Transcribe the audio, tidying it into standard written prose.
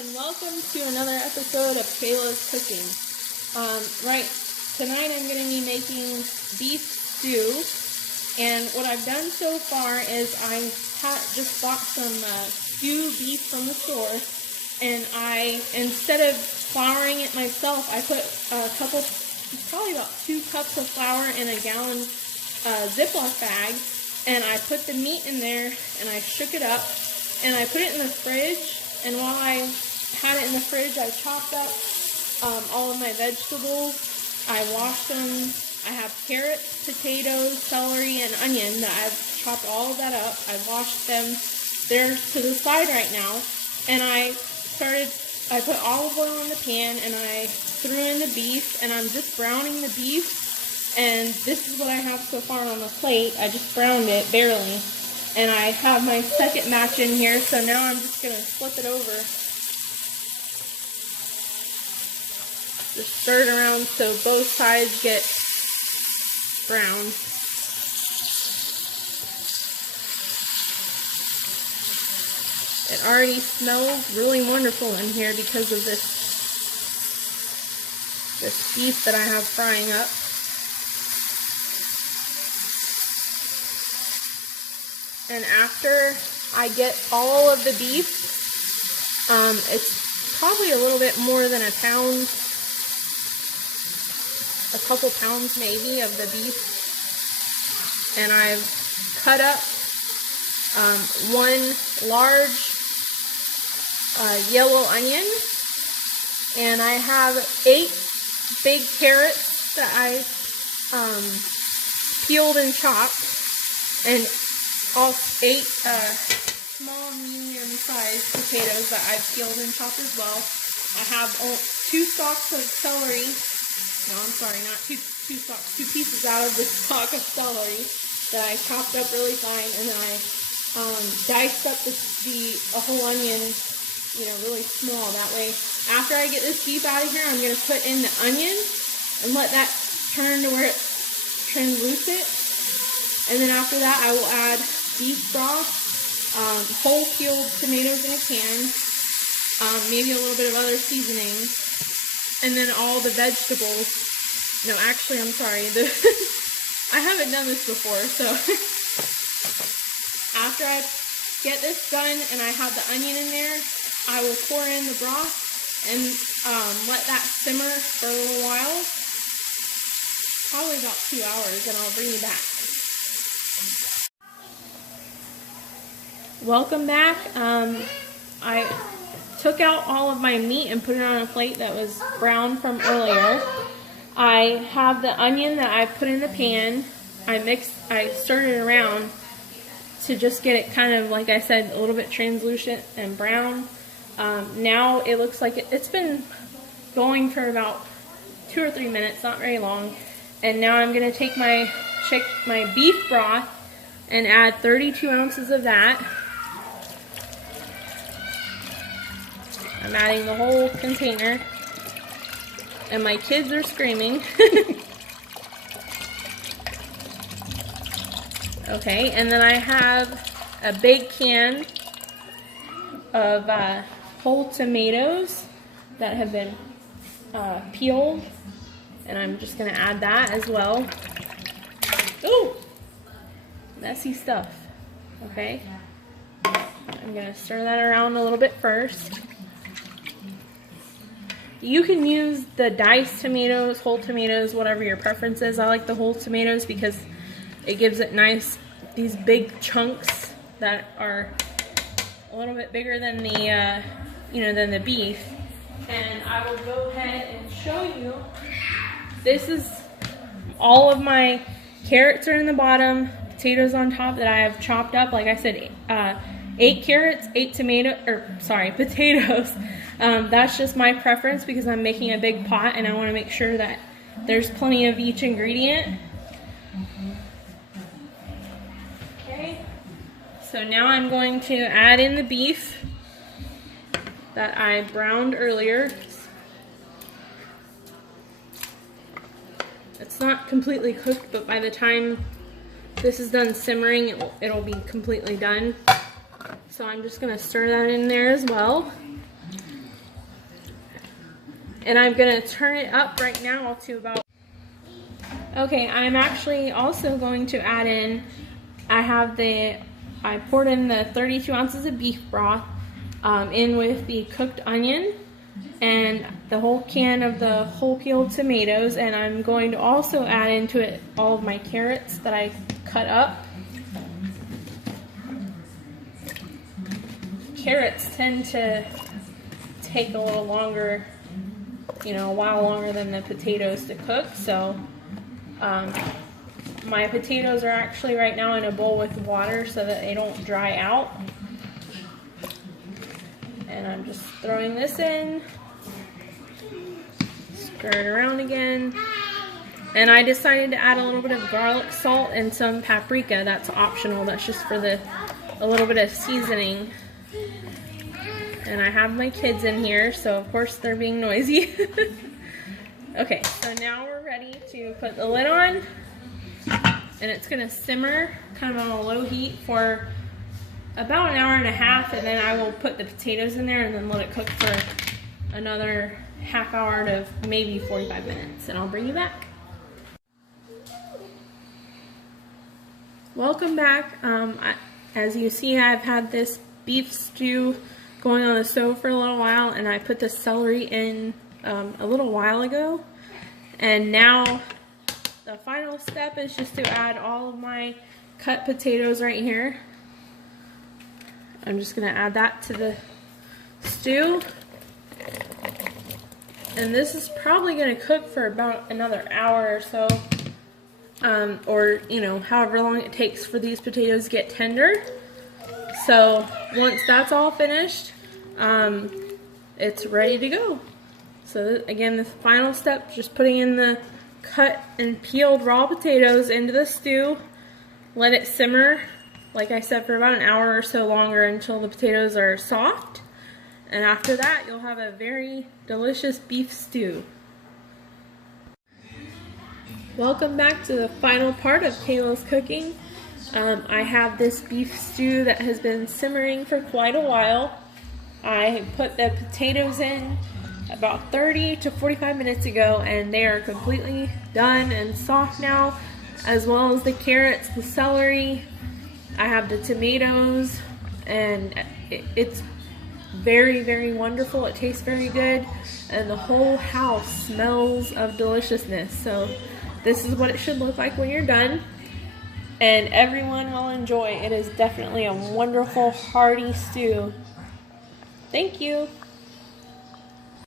and welcome to another episode of Kayla's Cooking. Tonight I'm going to be making beef stew, and what I've done so far is I just bought some stew beef from the store, and instead of flouring it myself, I put probably about 2 cups of flour in a gallon ziplock bag, and I put the meat in there, and I shook it up, and I put it in the fridge. And while I had it in the fridge, I chopped up all of my vegetables. I washed them. I have carrots, potatoes, celery, and onion that I've chopped all of that up. I washed them. They're to the side right now. And I put olive oil in the pan, and I threw in the beef, and I'm just browning the beef. And this is what I have so far on the plate. I just browned it, barely. And I have my second batch in here, so now I'm just going to flip it over. Just stir it around so both sides get browned. It already smells really wonderful in here because of this beef that I have frying up. And after I get all of the beef, it's probably a little bit more than a pound, a couple pounds maybe of the beef. And I've cut up 1 large yellow onion, and I have 8 big carrots that I peeled and chopped, and all 8 small, medium-sized potatoes that I've peeled and chopped as well. I have 2 stalks of celery. No, I'm sorry, not 2 stalks. 2 pieces out of the stalk of celery that I chopped up really fine, and then I diced up a whole onion, really small. That way, after I get this beef out of here, I'm going to put in the onion and let that turn to where it's translucent. And then after that, I will add beef broth, whole peeled tomatoes in a can, maybe a little bit of other seasoning, and then all the vegetables. No, actually, I'm sorry. I haven't done this before, so after I get this done and I have the onion in there, I will pour in the broth and let that simmer for a little while, probably about 2 hours, and I'll bring you back. Welcome back. I took out all of my meat and put it on a plate that was brown from earlier. I have the onion that I put in the pan. I stirred it around to just get it kind of, like I said, a little bit translucent and brown. Now it looks like it's been going for about 2 or 3 minutes, not very long. And now I'm going to take my beef broth and add 32 ounces of that. I'm adding the whole container, and my kids are screaming. Okay, and then I have a big can of whole tomatoes that have been peeled, and I'm just going to add that as well. Ooh! Messy stuff. Okay, I'm going to stir that around a little bit first. You can use the diced tomatoes, whole tomatoes, whatever your preference is. I like the whole tomatoes because it gives it nice, these big chunks that are a little bit bigger than the, than the beef. And I will go ahead and show you. This is all of my carrots are in the bottom, potatoes on top that I have chopped up. Like I said, 8 carrots, 8 potatoes. That's just my preference because I'm making a big pot and I want to make sure that there's plenty of each ingredient. Okay, so now I'm going to add in the beef that I browned earlier. It's not completely cooked, but by the time this is done simmering, it'll be completely done. So I'm just going to stir that in there as well. And I'm gonna turn it up right now to about... Okay, I'm actually also going to add in, I poured in the 32 ounces of beef broth in with the cooked onion and the whole can of the whole peeled tomatoes, and I'm going to also add into it all of my carrots that I cut up. Carrots tend to take a little longer, you know, a while longer than the potatoes to cook, so my potatoes are actually right now in a bowl with water so that they don't dry out. And I'm just throwing this in, stir it around again. And I decided to add a little bit of garlic salt and some paprika. That's optional, that's just for a little bit of seasoning. And I have my kids in here, so of course they're being noisy. Okay, so now we're ready to put the lid on, and it's gonna simmer kind of on a low heat for about an hour and a half, and then I will put the potatoes in there and then let it cook for another half hour to maybe 45 minutes, and I'll bring you back. Welcome back. As you see, I've had this beef stew going on the stove for a little while, and I put the celery in a little while ago, and now the final step is just to add all of my cut potatoes right here. I'm just going to add that to the stew, and this is probably going to cook for about another hour or so, or you know, however long it takes for these potatoes to get tender. So once that's all finished, it's ready to go. So again, the final step, just putting in the cut and peeled raw potatoes into the stew. Let it simmer, like I said, for about an hour or so longer until the potatoes are soft. And after that, you'll have a very delicious beef stew. Welcome back to the final part of Kayla's cooking. I have this beef stew that has been simmering for quite a while. I put the potatoes in about 30 to 45 minutes ago, and they are completely done and soft now, as well as the carrots, the celery. I have the tomatoes, and it's very, very wonderful. It tastes very good, and the whole house smells of deliciousness. So this is what it should look like when you're done, and everyone will enjoy. It is definitely a wonderful, hearty stew. Thank you.